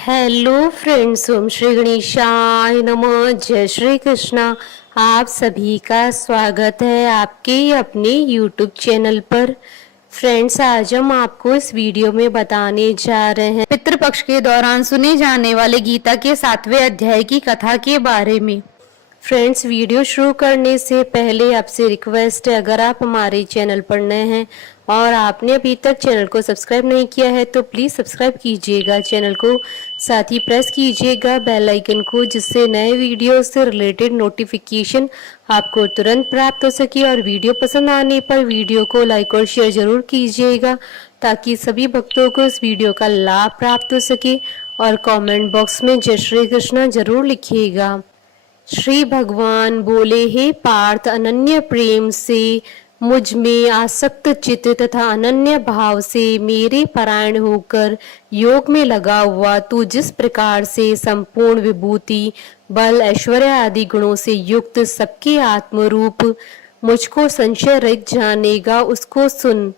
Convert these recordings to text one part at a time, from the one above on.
Hello friends, ओम श्री गणेशाय नमः। जय श्री कृष्णा। आप सभी का स्वागत है आपके अपने यूट्यूब चैनल पर। फ्रेंड्स, आज हम आपको इस वीडियो में बताने जा रहे हैं पितृपक्ष के दौरान सुने जाने वाले गीता के 7वें अध्याय की कथा के बारे में। फ्रेंड्स, वीडियो शुरू करने से पहले आपसे रिक्वेस्ट है, अगर आप हमारे चैनल पर नए हैं और आपने अभी तक चैनल को सब्सक्राइब नहीं किया है तो प्लीज़ सब्सक्राइब कीजिएगा चैनल को। साथ ही प्रेस कीजिएगा बेल आइकन को, जिससे नए वीडियो से रिलेटेड नोटिफिकेशन आपको तुरंत प्राप्त हो सके। और वीडियो पसंद आने पर वीडियो को लाइक और शेयर जरूर कीजिएगा, ताकि सभी भक्तों को इस वीडियो का लाभ प्राप्त हो सके। और कमेंट बॉक्स में जय श्री कृष्णा जरूर लिखिएगा। श्री भगवान बोले, हे पार्थ, अनन्य प्रेम से मुझ में आसक्त चित्त तथा अनन्य भाव से मेरे परायण होकर योग में लगा हुआ तू जिस प्रकार से संपूर्ण विभूति, बल, ऐश्वर्य आदि गुणों से युक्त सबके आत्मरूप मुझको संशय रहित जानेगा, उसको सुन।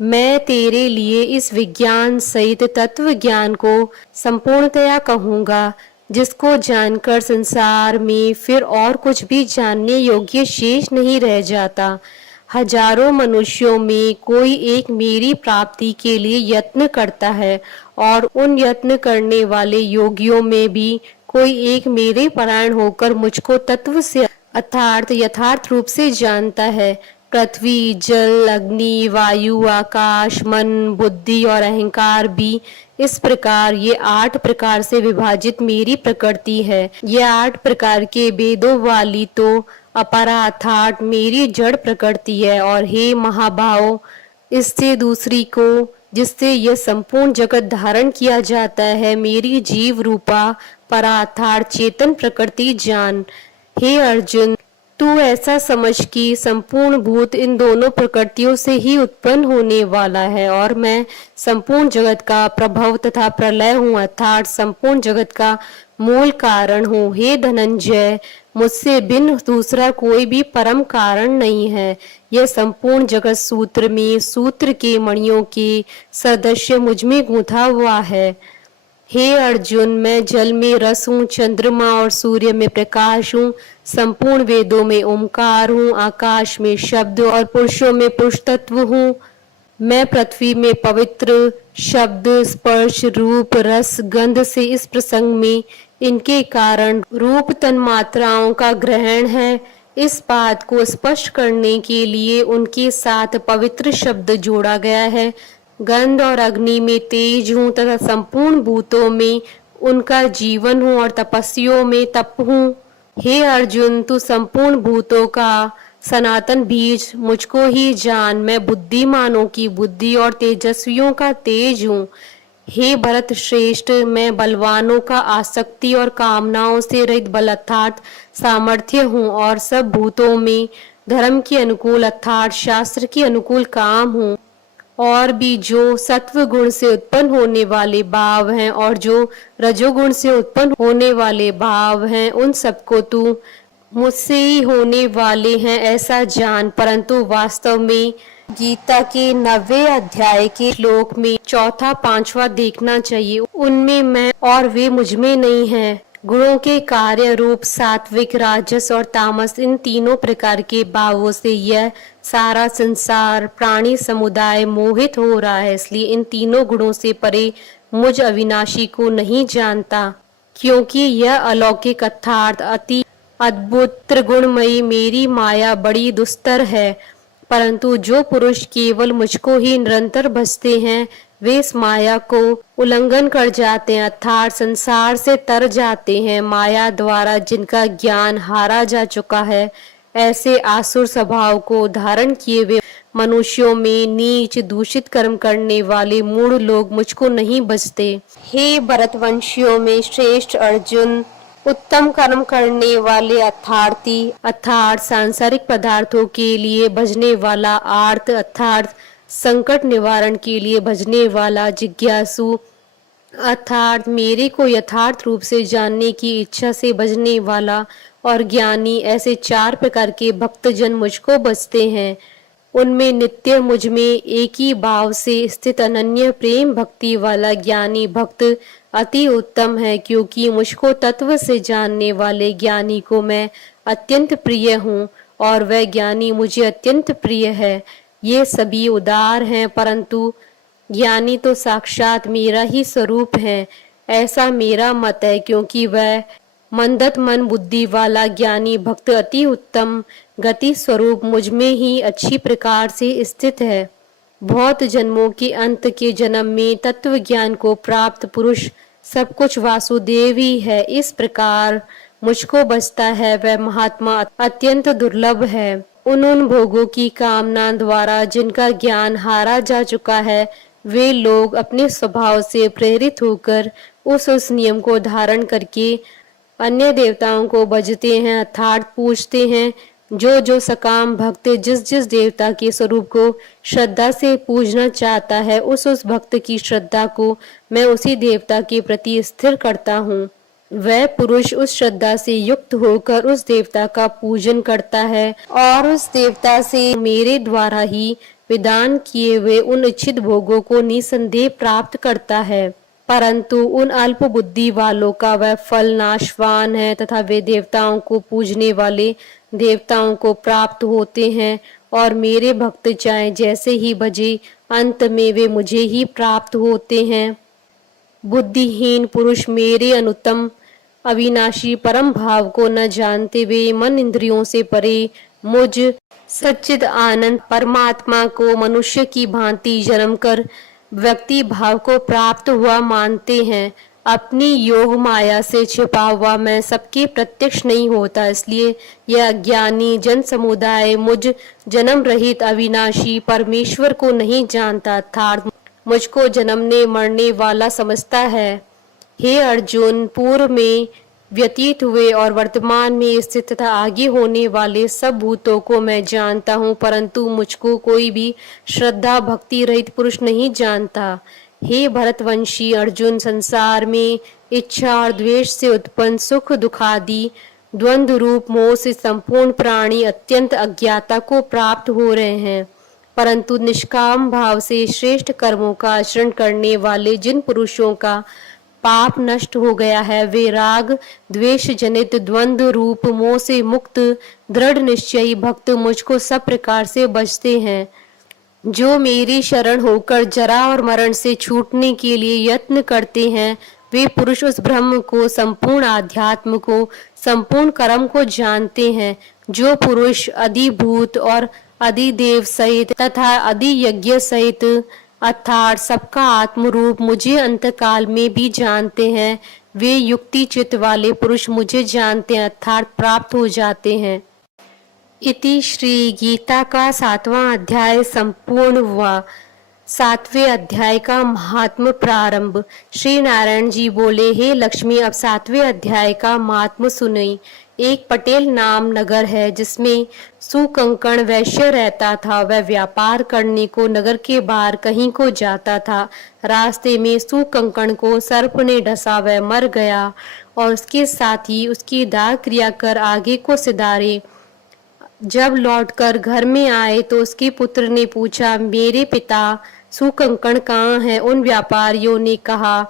मैं तेरे लिए इस विज्ञान सहित तत्व ज्ञान को संपूर्णतया कहूँगा, जिसको जानकर संसार में फिर और कुछ भी जानने योग्य शेष नहीं रह जाता। हजारों मनुष्यों में कोई एक मेरी प्राप्ति के लिए यत्न करता है, और उन यत्न करने वाले योगियों में भी कोई एक मेरे परायण होकर मुझको तत्व से अर्थात यथार्थ रूप से जानता है। पृथ्वी, जल, अग्नि, वायु, आकाश, मन, बुद्धि और अहंकार भी इस प्रकार ये 8 प्रकार से विभाजित मेरी प्रकृति है। ये 8 प्रकार के वेदों वाली तो अपरा अर्थात मेरी जड़ प्रकृति है। और हे महाभाव, इससे दूसरी को, जिससे यह संपूर्ण जगत धारण किया जाता है, मेरी जीव रूपा परा अर्थात चेतन प्रकृति जान। हे अर्जुन, तू ऐसा समझ कि संपूर्ण भूत इन दोनों प्रकृतियों से ही उत्पन्न होने वाला है, और मैं संपूर्ण जगत का प्रभव तथा प्रलय हूँ, अर्थात संपूर्ण जगत का मूल कारण हूँ। हे धनंजय, मुझसे भिन्न दूसरा कोई भी परम कारण नहीं है। यह संपूर्ण जगत सूत्र में सूत्र के मणियों के सदृश मुझ में गूंथा हुआ है। हे अर्जुन, मैं जल में रस हूँ, चंद्रमा और सूर्य में प्रकाश हूँ, संपूर्ण वेदों में ओमकार हूँ, आकाश में शब्द और पुरुषों में पुरुष तत्व हूँ। मैं पृथ्वी में पवित्र शब्द, स्पर्श, रूप, रस, गंध से इस प्रसंग में इनके कारण रूप तन्मात्राओं का ग्रहण है। इस बात को स्पष्ट करने के लिए उनके साथ पवित्र शब्द जोड़ा गया है। गंध और अग्नि में तेज हूँ तथा संपूर्ण भूतों में उनका जीवन हूँ और तपस्वियों में तप हूँ। हे अर्जुन, तू संपूर्ण भूतों का सनातन बीज मुझको ही जान। मैं बुद्धिमानों की बुद्धि और तेजस्वियों का तेज हूँ। हे भरत श्रेष्ठ, मैं बलवानों का आसक्ति और कामनाओं से रहित बल अर्थात सामर्थ्य हूँ, और सब भूतों में धर्म के अनुकूल अर्थात शास्त्र के अनुकूल काम हूँ। और भी जो सत्व गुण से उत्पन्न होने वाले भाव हैं और जो रजोगुण से उत्पन्न होने वाले भाव हैं, उन सबको तू मुझसे ही होने वाले हैं ऐसा जान। परंतु वास्तव में गीता के 9वें अध्याय के श्लोक में चौथा पांचवा देखना चाहिए। उनमें मैं और वे मुझ में नहीं है। गुणों के कार्य रूप सात्विक, राजस और तामस, इन तीनों प्रकार के भावों से यह सारा संसार प्राणी समुदाय मोहित हो रहा है। इसलिए इन तीनों गुणों से परे मुझ अविनाशी को नहीं जानता, क्योंकि यह अलौकिक अर्थात अति अद्भुत त्रिगुणमयी मेरी माया बड़ी दुस्तर है। परंतु जो पुरुष केवल मुझको ही निरंतर भजते हैं, वे इस माया को उल्लंघन कर जाते हैं अर्थात संसार से तर जाते हैं। माया द्वारा जिनका ज्ञान हारा जा चुका है, ऐसे आसुर स्वभाव को धारण किए हुए मनुष्यों में नीच दूषित कर्म करने वाले मूढ़ लोग मुझको नहीं बचते। हे भरतवंशियों में श्रेष्ठ अर्जुन, उत्तम कर्म करने वाले अर्थार्थी अर्थात सांसारिक पदार्थों के लिए भजने वाला, आर्त अर्थात संकट निवारण के लिए भजने वाला, जिज्ञासु अर्थात मेरे को यथार्थ रूप से जानने की इच्छा से भजने वाला, और ज्ञानी, ऐसे 4 प्रकार के भक्तजन मुझको बसते हैं। उनमें नित्य मुझ में एक ही भाव से स्थित अनन्य प्रेम भक्ति वाला ज्ञानी भक्त अति उत्तम है, क्योंकि मुझको तत्व से जानने वाले ज्ञानी को मैं अत्यंत प्रिय हूँ और वह ज्ञानी मुझे अत्यंत प्रिय है। ये सभी उदार हैं, परंतु ज्ञानी तो साक्षात मेरा ही स्वरूप है, ऐसा मेरा मत है, क्योंकि वह मंदत मन बुद्धि वाला ज्ञानी भक्त अति उत्तम गति स्वरूप मुझ में ही अच्छी प्रकार से स्थित है। बहुत जन्मों के अंत के जन्म में तत्व ज्ञान को प्राप्त पुरुष सब कुछ वासुदेव ही है। इस प्रकार मुझको बचता है वह महात्मा अत्यंत दुर्लभ है। उन भोगों की कामना द्वारा जिनका ज्ञान हारा जा चुका है, वे लोग अपने स्वभाव से प्रेरित होकर उस नियम को धारण करके अन्य देवताओं को भजते हैं, अर्थात पूजते हैं। जो सकाम भक्त जिस जिस देवता के स्वरूप को श्रद्धा से पूजना चाहता है, उस भक्त की श्रद्धा को मैं उसी देवता के प्रति स्थिर करता हूँ। वह पुरुष उस श्रद्धा से युक्त होकर उस देवता का पूजन करता है और उस देवता से मेरे द्वारा ही विधान किए हुए उन इच्छित भोगों को निसंदेह प्राप्त करता है। परंतु उन अल्प बुद्धि वालों का वह फल नाशवान है तथा वे देवताओं को पूजने वाले देवताओं को प्राप्त होते हैं और मेरे भक्त चाहे जैसे ही भजे, अंत में वे मुझे ही प्राप्त होते हैं। बुद्धिहीन पुरुष मेरे अनुत्तम अविनाशी परम भाव को न जानते हुए मन इंद्रियों से परे मुझ सच्चिद आनंद परमात्मा को मनुष्य की भांति जन्म कर व्यक्ति भाव को प्राप्त हुआ मानते हैं। अपनी योग माया से छिपा हुआ मैं सबके प्रत्यक्ष नहीं होता, इसलिए यह अज्ञानी जन समुदाय मुझ जन्म रहित अविनाशी परमेश्वर को नहीं जानता, अर्थात मुझको जन्मने मरने वाला समझता है। हे अर्जुन, पूर्व में व्यतीत हुए और वर्तमान में स्थित तथा आगे होने वाले सब भूतों को मैं जानता हूँ, परंतु मुझको कोई भी श्रद्धा भक्ति रहित पुरुष नहीं जानता। हे भरतवंशी अर्जुन, संसार में इच्छा और द्वेष से उत्पन्न सुख दुखादि द्वंद्व रूप मोह से संपूर्ण प्राणी अत्यंत अज्ञाता को प्राप्त हो रहे हैं, परंतु निष्काम भाव से श्रेष्ठ कर्मों का आचरण करने वाले जिन पुरुषों का पाप नष्ट हो गया है, वे राग द्वेष जनित द्वंद्व रूप मोह से मुक्त दृढ़ निश्चयी भक्त मुझको सब प्रकार से बचते हैं। जो मेरी शरण होकर जरा और मरण से छूटने के लिए यत्न करते हैं, वे पुरुष उस ब्रह्म को, संपूर्ण आध्यात्म को, संपूर्ण कर्म को जानते हैं। जो पुरुष अधिभूत और अधिदेव सहित तथा अधि यज्ञ सहित अर्थात सबका आत्म रूप मुझे अंतकाल में भी जानते हैं, वे युक्ति चित्त वाले पुरुष मुझे जानते हैं, अर्थात प्राप्त हो जाते हैं। इति श्री गीता का 7वां अध्याय संपूर्ण हुआ। 7वें अध्याय का महात्म प्रारंभ। श्री नारायण जी बोले, हे लक्ष्मी, अब 7वें अध्याय का महात्म सुनई। एक पटेल नाम नगर है जिसमें सुकंकण वैश्य रहता था। वह व्यापार करने को नगर के बाहर कहीं को जाता था। रास्ते में सुकंकण को सर्प ने डसा, वह मर गया और उसके साथ ही उसकी दाह क्रिया कर आगे को सिधारे। जब लौटकर घर में आए तो उसके पुत्र ने पूछा, मेरे पिता सुकंकण कहाँ है? उन व्यापारियों ने कहा,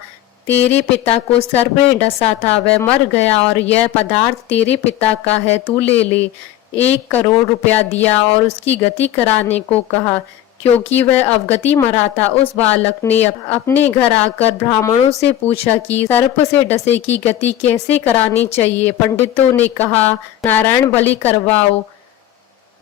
तेरे पिता को सर्प ने डसा था, वह मर गया और यह पदार्थ तेरे पिता का है, तू ले ले। 1 करोड़ रुपया दिया और उसकी गति कराने को कहा, क्योंकि वह अवगति मरा था। उस बालक ने अपने घर आकर ब्राह्मणों से पूछा कि सर्प से डसे की गति कैसे करानी चाहिए। पंडितों ने कहा, नारायण बलि करवाओ।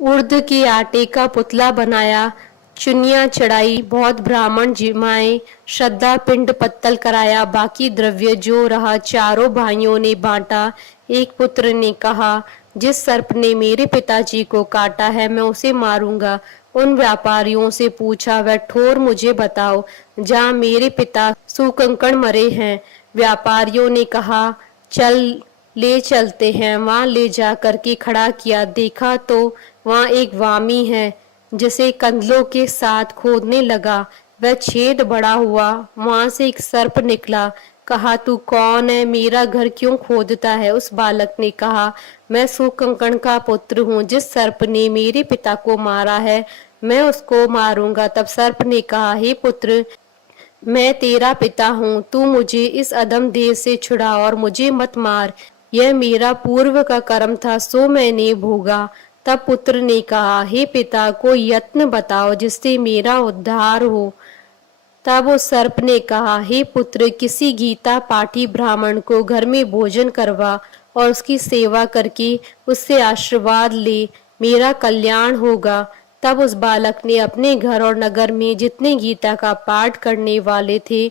उर्द के आटे का पुतला बनाया, चुनिया चढ़ाई, बहुत ब्राह्मण जिमाए, श्रद्धा पिंड पत्तल कराया, बाकी द्रव्य जो रहा चारों भाइयों ने बांटा। एक पुत्र ने कहा, जिस सर्प ने मेरे पिताजी को काटा है मैं उसे मारूंगा। उन व्यापारियों से पूछा, वह ठोर मुझे बताओ जहाँ मेरे पिता सुकंकण मरे हैं। व्यापारियों ने कहा, चल ले चलते हैं। वहां ले जा करके खड़ा किया, देखा तो वहां एक वामी है जिसे कंदलों के साथ खोदने लगा। वह छेद बड़ा हुआ, वहां से एक सर्प निकला। कहा, तू कौन है? मेरा घर क्यों खोदता है? उस बालक ने कहा, मैं सुकंकण का पुत्र हूँ। जिस सर्प ने मेरे पिता को मारा है मैं उसको मारूंगा। तब सर्प ने कहा, हे पुत्र, मैं तेरा पिता हूँ, तू मुझे इस अधम देह से छुड़ा और मुझे मत मार। यह मेरा पूर्व का कर्म था, सो मैंने भोगा। तब पुत्र ने कहा, हे पिता, कोई यत्न बताओ जिससे मेरा उद्धार हो। तब उस सर्प ने कहा, हे पुत्र, किसी गीता पाठी ब्राह्मण को घर में भोजन करवा और उसकी सेवा करके उससे आशीर्वाद ले, मेरा कल्याण होगा। तब उस बालक ने अपने घर और नगर में जितने गीता का पाठ करने वाले थे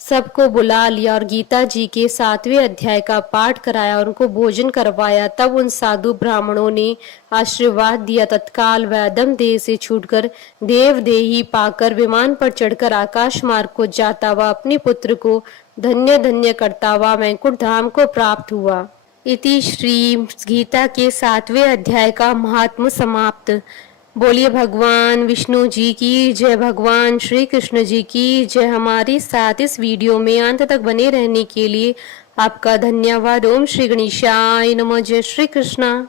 सबको बुला लिया और गीता जी के 7वें अध्याय का पाठ कराया और उनको भोजन करवाया। तब उन साधु ब्राह्मणों ने आशीर्वाद दिया। तत्काल वह अधम देह से छूटकर देव देही पाकर विमान पर चढ़कर आकाश मार्ग को जाता हुआ अपने पुत्र को धन्य धन्य करता हुआ वैकुंठ धाम को प्राप्त हुआ। इति श्री गीता के 7वें अध्याय का महात्म समाप्त। बोलिए भगवान विष्णु जी की जय, भगवान श्री कृष्ण जी की जय। हमारे साथ इस वीडियो में अंत तक बने रहने के लिए आपका धन्यवाद। ओम श्री गणेशाय नमः। जय श्री कृष्णा।